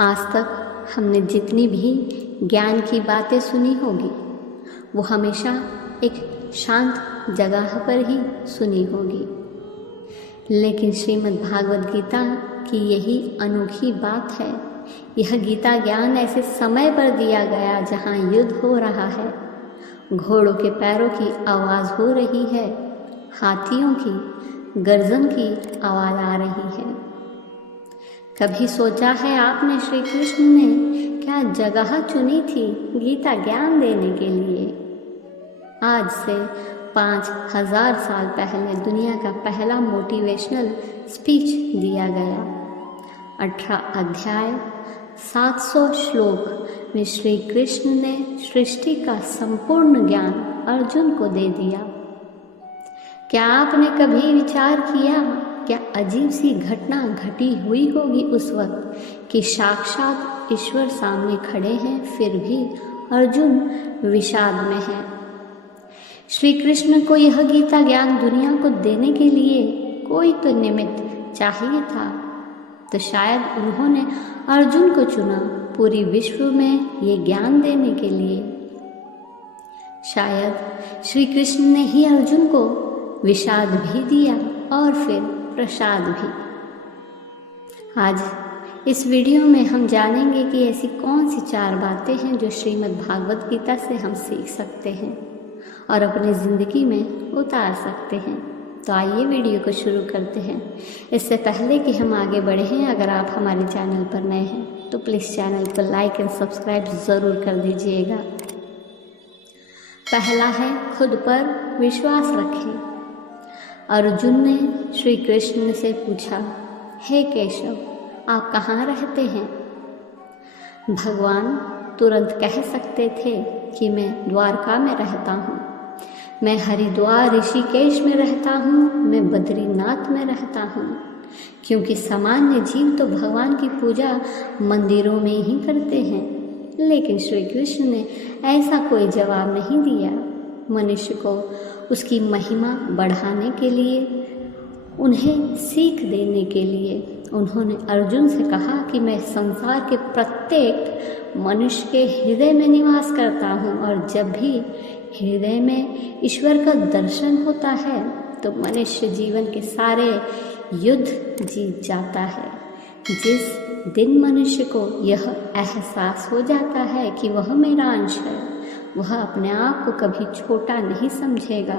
आज तक हमने जितनी भी ज्ञान की बातें सुनी होगी वो हमेशा एक शांत जगह पर ही सुनी होगी, लेकिन श्रीमद् भागवत गीता की यही अनोखी बात है। यह गीता ज्ञान ऐसे समय पर दिया गया जहाँ युद्ध हो रहा है, घोड़ों के पैरों की आवाज़ हो रही है, हाथियों की गर्जन की आवाज़ आ रही है। कभी सोचा है आपने श्री कृष्ण ने क्या जगह चुनी थी गीता ज्ञान देने के लिए? आज से 5000 साल पहले दुनिया का पहला मोटिवेशनल स्पीच दिया गया। 18 अध्याय 700 श्लोक में श्री कृष्ण ने सृष्टि का संपूर्ण ज्ञान अर्जुन को दे दिया। क्या आपने कभी विचार किया क्या अजीब सी घटना घटी हुई होगी उस वक्त कि साक्षात ईश्वर सामने खड़े हैं, फिर भी अर्जुन विषाद में है। श्री कृष्ण को यह गीता ज्ञान दुनिया को देने के लिए कोई तो निमित्त चाहिए था, तो शायद उन्होंने अर्जुन को चुना पूरी विश्व में ये ज्ञान देने के लिए। शायद श्री कृष्ण ने ही अर्जुन को विषाद भी दिया और फिर प्रसाद भी। आज इस वीडियो में हम जानेंगे कि ऐसी कौन सी 4 बातें हैं जो श्रीमद् भागवत गीता से हम सीख सकते हैं और अपनी ज़िंदगी में उतार सकते हैं। तो आइए वीडियो को शुरू करते हैं। इससे पहले कि हम आगे बढ़े हैं, अगर आप हमारे चैनल पर नए हैं तो प्लीज़ चैनल को लाइक एंड सब्सक्राइब ज़रूर कर दीजिएगा। पहला है खुद पर विश्वास रखें। अर्जुन ने श्री कृष्ण से पूछा, हे केशव, आप कहाँ रहते हैं? भगवान तुरंत कह सकते थे कि मैं द्वारका में रहता हूँ, मैं हरिद्वार ऋषिकेश में रहता हूँ, मैं बद्रीनाथ में रहता हूँ, क्योंकि सामान्य जीव तो भगवान की पूजा मंदिरों में ही करते हैं। लेकिन श्री कृष्ण ने ऐसा कोई जवाब नहीं दिया। मनुष्य को उसकी महिमा बढ़ाने के लिए, उन्हें सीख देने के लिए उन्होंने अर्जुन से कहा कि मैं संसार के प्रत्येक मनुष्य के हृदय में निवास करता हूँ, और जब भी हृदय में ईश्वर का दर्शन होता है तो मनुष्य जीवन के सारे युद्ध जीत जाता है। जिस दिन मनुष्य को यह एहसास हो जाता है कि वह मेरा अंश है, वह अपने आप को कभी छोटा नहीं समझेगा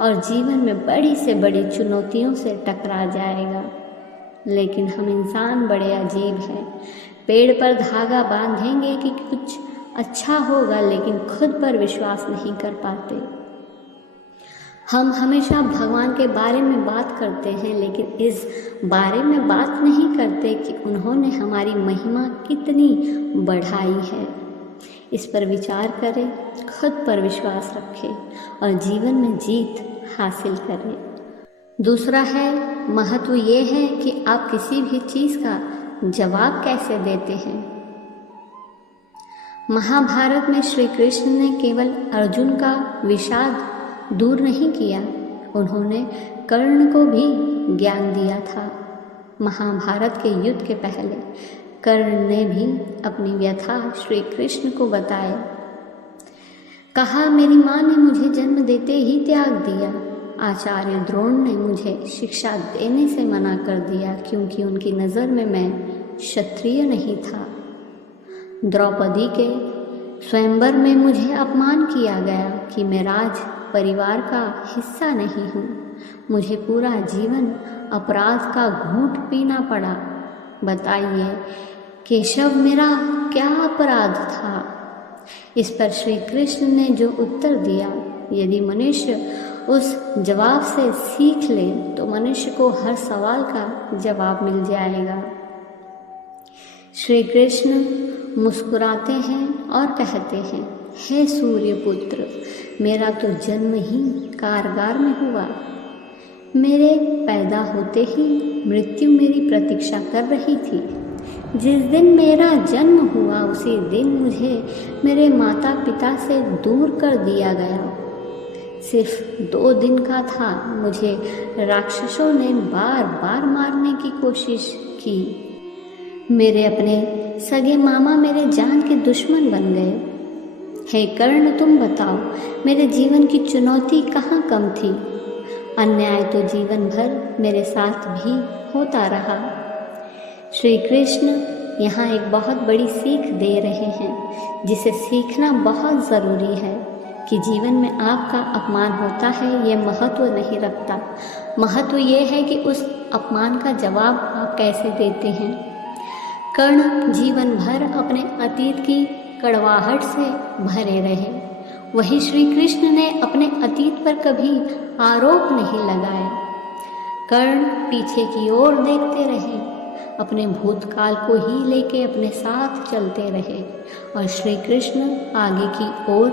और जीवन में बड़ी से बड़ी चुनौतियों से टकरा जाएगा। लेकिन हम इंसान बड़े अजीब हैं। पेड़ पर धागा बांधेंगे कि कुछ अच्छा होगा, लेकिन खुद पर विश्वास नहीं कर पाते। हम हमेशा भगवान के बारे में बात करते हैं, लेकिन इस बारे में बात नहीं करते कि उन्होंने हमारी महिमा कितनी बढ़ाई है। इस पर विचार करें, खुद पर विश्वास रखें और जीवन में जीत हासिल करें। दूसरा है, महत्व ये है कि आप किसी भी चीज़ का जवाब कैसे देते हैं। महाभारत में श्री कृष्ण ने केवल अर्जुन का विषाद दूर नहीं किया, उन्होंने कर्ण को भी ज्ञान दिया था। महाभारत के युद्ध के पहले कर्ण ने भी अपनी व्यथा श्री कृष्ण को बताया। कहा, मेरी माँ ने मुझे जन्म देते ही त्याग दिया। आचार्य द्रोण ने मुझे शिक्षा देने से मना कर दिया, क्योंकि उनकी नज़र में मैं क्षत्रिय नहीं था। द्रौपदी के स्वयंवर में मुझे अपमान किया गया कि मैं राज परिवार का हिस्सा नहीं हूँ। मुझे पूरा जीवन अपराध का घूंट पीना पड़ा। बताइए केशव, मेरा क्या अपराध था? इस पर श्री कृष्ण ने जो उत्तर दिया, यदि मनुष्य उस जवाब से सीख ले तो मनुष्य को हर सवाल का जवाब मिल जाएगा। श्री कृष्ण मुस्कुराते हैं और कहते हैं, हे सूर्य पुत्र, मेरा तो जन्म ही कारागार में हुआ। मेरे पैदा होते ही मृत्यु मेरी प्रतीक्षा कर रही थी। जिस दिन मेरा जन्म हुआ उसी दिन मुझे मेरे माता पिता से दूर कर दिया गया। सिर्फ 2 दिन का था, मुझे राक्षसों ने बार बार मारने की कोशिश की। मेरे अपने सगे मामा मेरे जान के दुश्मन बन गए। हे कर्ण, तुम बताओ मेरे जीवन की चुनौती कहाँ कम थी। अन्याय तो जीवन भर मेरे साथ भी होता रहा। श्री कृष्ण यहाँ एक बहुत बड़ी सीख दे रहे हैं, जिसे सीखना बहुत ज़रूरी है कि जीवन में आपका अपमान होता है, ये महत्व नहीं रखता। महत्व ये है कि उस अपमान का जवाब आप कैसे देते हैं। कर्ण जीवन भर अपने अतीत की कड़वाहट से भरे रहे। वही श्री कृष्ण ने अपने अतीत पर कभी आरोप नहीं लगाया। कर्ण पीछे की ओर देखते रहे, अपने भूतकाल को ही लेके अपने साथ चलते रहे और श्री कृष्ण आगे की ओर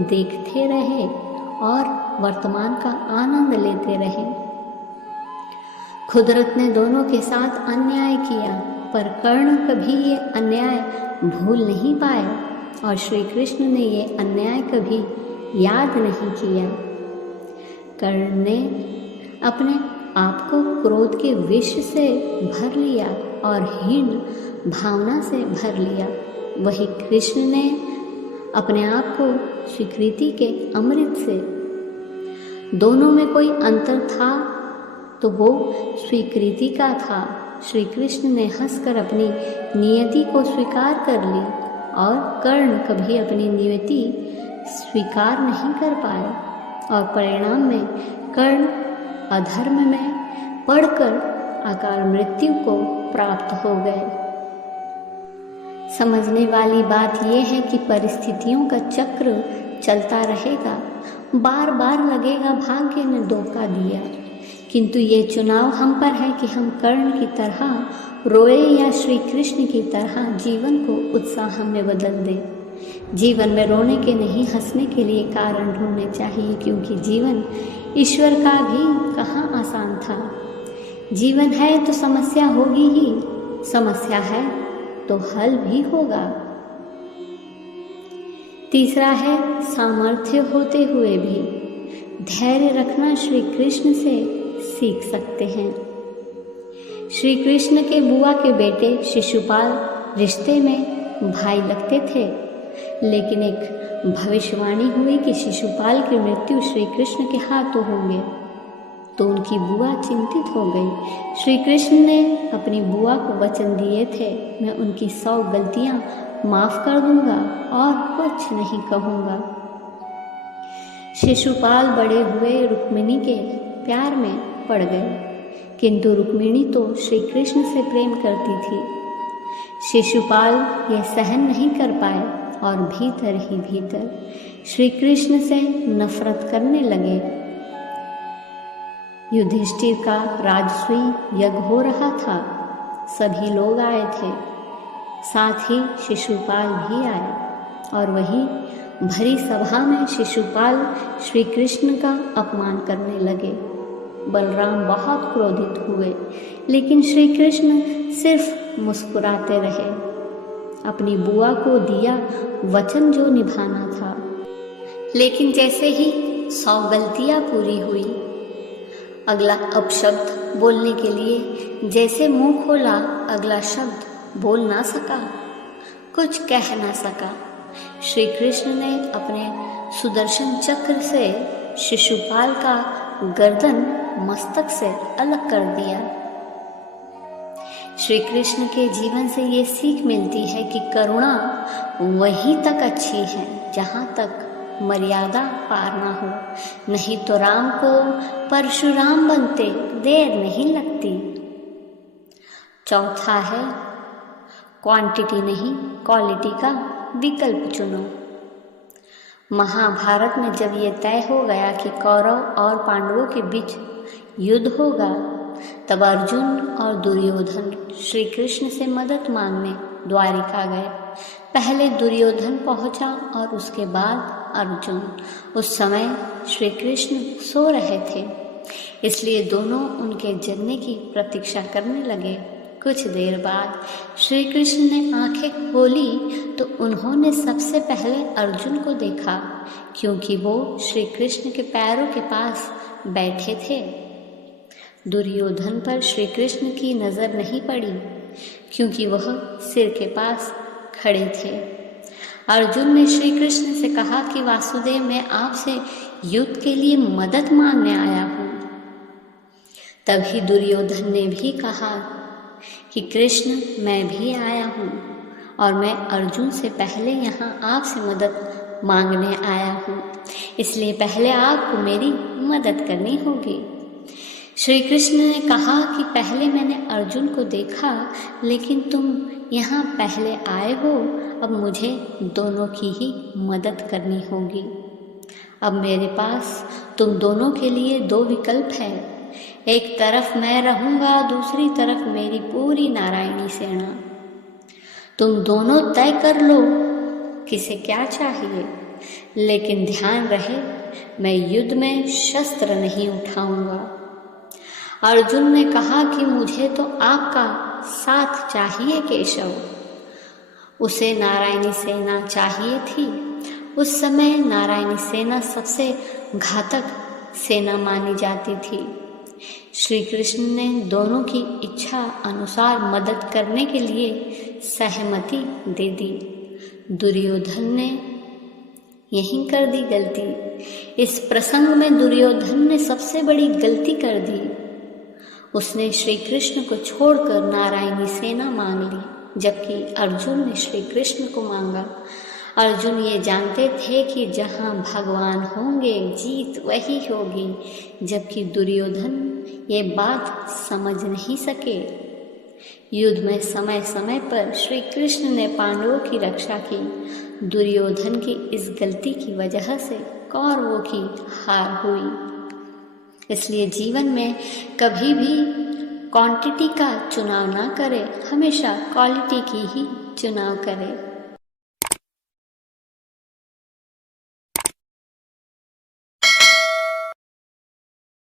देखते रहे और वर्तमान का आनंद लेते रहे। कुदरत ने दोनों के साथ अन्याय किया, पर कर्ण कभी ये अन्याय भूल नहीं पाए और श्री कृष्ण ने ये अन्याय कभी याद नहीं किया। कर्ण ने अपने आप को क्रोध के विष से भर लिया और हीन भावना से भर लिया। वही कृष्ण ने अपने आप को स्वीकृति के अमृत से। दोनों में कोई अंतर था तो वो स्वीकृति का था। श्री कृष्ण ने हंसकर अपनी नियति को स्वीकार कर ली और कर्ण कभी अपनी नियति स्वीकार नहीं कर पाए और परिणाम में कर्ण अधर्म में पड़कर अकाल मृत्यु को प्राप्त हो गए। समझने वाली बात यह है कि परिस्थितियों का चक्र चलता रहेगा, बार बार लगेगा भाग्य ने धोखा दिया, किंतु ये चुनाव हम पर है कि हम कर्ण की तरह रोए या श्री कृष्ण की तरह जीवन को उत्साह में बदल दें। जीवन में रोने के नहीं, हंसने के लिए कारण ढूंढने चाहिए, क्योंकि जीवन ईश्वर का भी कहाँ आसान था। जीवन है तो समस्या होगी ही, समस्या है तो हल भी होगा। तीसरा है सामर्थ्य होते हुए भी धैर्य रखना। श्री कृष्ण से सीख सकते हैं। श्री कृष्ण के बुआ के बेटे शिशुपाल रिश्ते में भाई लगते थे, लेकिन एक भविष्यवाणी हुई कि शिशुपाल की मृत्यु श्री कृष्ण के हाथों होंगे, तो उनकी बुआ चिंतित हो गई। श्री कृष्ण ने अपनी बुआ को वचन दिए थे, मैं उनकी 100 गलतियां माफ कर दूंगा और कुछ नहीं कहूँगा। शिशुपाल बड़े हुए रुक्मिणी के प्यार में पड़ गए, किंतु रुक्मिणी तो श्री कृष्ण से प्रेम करती थी। शिशुपाल यह सहन नहीं कर पाए और भीतर ही भीतर श्री कृष्ण से नफरत करने लगे। युधिष्ठिर का राजसूय यज्ञ हो रहा था, सभी लोग आए थे, साथ ही शिशुपाल भी आए और वही भरी सभा में शिशुपाल श्री कृष्ण का अपमान करने लगे। बलराम बहुत क्रोधित हुए, लेकिन श्री कृष्ण सिर्फ मुस्कुराते रहे। अपनी बुआ को दिया वचन जो निभाना था, लेकिन जैसे ही 100 गलतियां पूरी हुई, अगला अपशब्द बोलने के लिए जैसे मुंह खोला, अगला शब्द बोल ना सका, कुछ कह ना सका। श्री कृष्ण ने अपने सुदर्शन चक्र से शिशुपाल का गर्दन मस्तक से अलग कर दिया। श्री कृष्ण के जीवन से ये सीख मिलती है कि करुणा वहीं तक अच्छी है जहाँ तक मर्यादा पार ना हो, नहीं तो राम को परशुराम बनते देर नहीं लगती। चौथा है क्वांटिटी नहीं क्वालिटी का विकल्प चुनो। महाभारत में जब ये तय हो गया कि कौरव और पांडवों के बीच युद्ध होगा, तब अर्जुन और दुर्योधन श्री कृष्ण से मदद मांगने द्वारिका गए। पहले दुर्योधन पहुंचा और उसके बाद अर्जुन। उस समय श्री कृष्ण सो रहे थे, इसलिए दोनों उनके जगने की प्रतीक्षा करने लगे। कुछ देर बाद श्री कृष्ण ने आंखें खोली तो उन्होंने सबसे पहले अर्जुन को देखा, क्योंकि वो श्री कृष्ण के पैरों के पास बैठे थे। दुर्योधन पर श्री कृष्ण की नज़र नहीं पड़ी, क्योंकि वह सिर के पास खड़े थे। अर्जुन ने श्री कृष्ण से कहा कि वासुदेव, मैं आपसे युद्ध के लिए मदद मांगने आया हूँ। तभी दुर्योधन ने भी कहा कि कृष्ण, मैं भी आया हूँ और मैं अर्जुन से पहले यहाँ आपसे मदद मांगने आया हूँ, इसलिए पहले आपको मेरी मदद करनी होगी। श्री कृष्ण ने कहा कि पहले मैंने अर्जुन को देखा, लेकिन तुम यहाँ पहले आए हो, अब मुझे दोनों की ही मदद करनी होगी। अब मेरे पास तुम दोनों के लिए दो विकल्प है, एक तरफ मैं रहूँगा, दूसरी तरफ मेरी पूरी नारायणी सेना। तुम दोनों तय कर लो किसे क्या चाहिए, लेकिन ध्यान रहे मैं युद्ध में शस्त्र नहीं उठाऊंगा। अर्जुन ने कहा कि मुझे तो आपका साथ चाहिए केशव। उसे नारायणी सेना चाहिए थी। उस समय नारायणी सेना सबसे घातक सेना मानी जाती थी। श्री कृष्ण ने दोनों की इच्छा अनुसार मदद करने के लिए सहमति दे दी। दुर्योधन ने यहीं कर दी गलती। इस प्रसंग में दुर्योधन ने सबसे बड़ी गलती कर दी। उसने श्री कृष्ण को छोड़कर नारायणी सेना मांग ली, जबकि अर्जुन ने श्री कृष्ण को मांगा। अर्जुन ये जानते थे कि जहाँ भगवान होंगे जीत वही होगी, जबकि दुर्योधन ये बात समझ नहीं सके। युद्ध में समय समय पर श्री कृष्ण ने पांडवों की रक्षा की। दुर्योधन की इस गलती की वजह से कौरवों की हार हुई। इसलिए जीवन में कभी भी क्वांटिटी का चुनाव ना करें, हमेशा क्वालिटी की ही चुनाव करें।